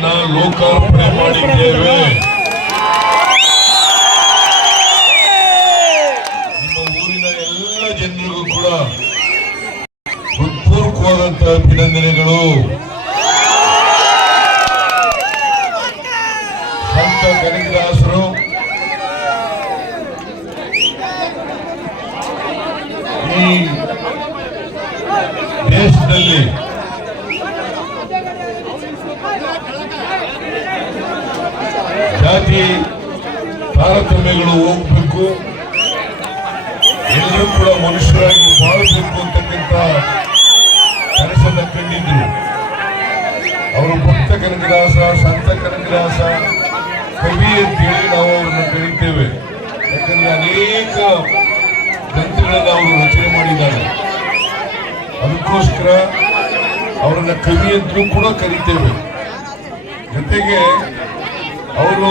ಲೋಕಾರ್ಪಣೆ ಮಾಡಿದ್ದೇವೆ ನಿಮ್ಮ ಊರಿನ ಎಲ್ಲ ಜನರಿಗೂ ಕೂಡ ಹೃತ್ಪೂರ್ವಕವಾದಂತಹ ಅಭಿನಂದನೆಗಳು. ಸಂತ ಕನಕದಾಸರು ಈ ದೇಶದಲ್ಲಿ ಜಾತಿ ತಾರತಮ್ಯಗಳು ಹೋಗಬೇಕು. ಎಲ್ಲರೂ ಕೂಡ ಮನುಷ್ಯರಾಗಿ ಬಾಳಬೇಕು ಅಂತಕ್ಕಂಥ ಕನಸನ್ನ ಕಂಡಿದ್ರು. ಅವರು ಭಕ್ತ ಕನಕದಾಸ, ಸಂತ ಕನಕದಾಸ, ಕವಿ ಅಂತೇಳಿ ನಾವು ಅವರನ್ನು ಕರೀತೇವೆ. ಯಾಕಂದ್ರೆ ಅನೇಕ ಗ್ರಂಥಗಳನ್ನು ಅವರು ರಚನೆ ಮಾಡಿದ್ದಾರೆ. ಅದಕ್ಕೋಸ್ಕರ ಅವರನ್ನು ಕವಿ ಅಂತಲೂ ಕೂಡ ಕರೀತೇವೆ. ಜೊತೆಗೆ ಅವರು